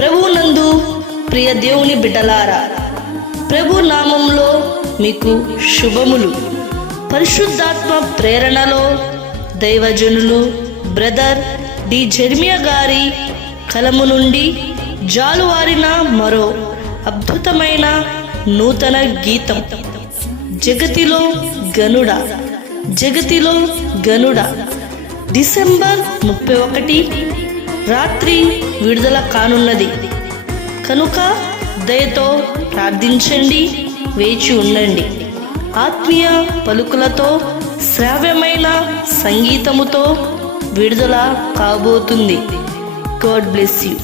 ప్రభువునందు ప్రియ దేవుని బిడ్డలారా, ప్రభు నామంలో మీకు శుభములు. పరిశుద్ధాత్మ ప్రేరణలో దైవజనులు బ్రదర్ డి జెర్మియా గారి కలము నుండి జాలువారిన మరో అద్భుతమైన నూతన గీతం, జగతిలో గనుడా, జగతిలో గనుడా. డిసెంబర్ 31 రాత్రి విడుదల కానున్నది కనుక దయతో ప్రార్థించండి, వేచి ఉండండి. ఆత్మీయ పలుకులతో శ్రావ్యమైన సంగీతముతో విడుదల కాబోతుంది. God bless you.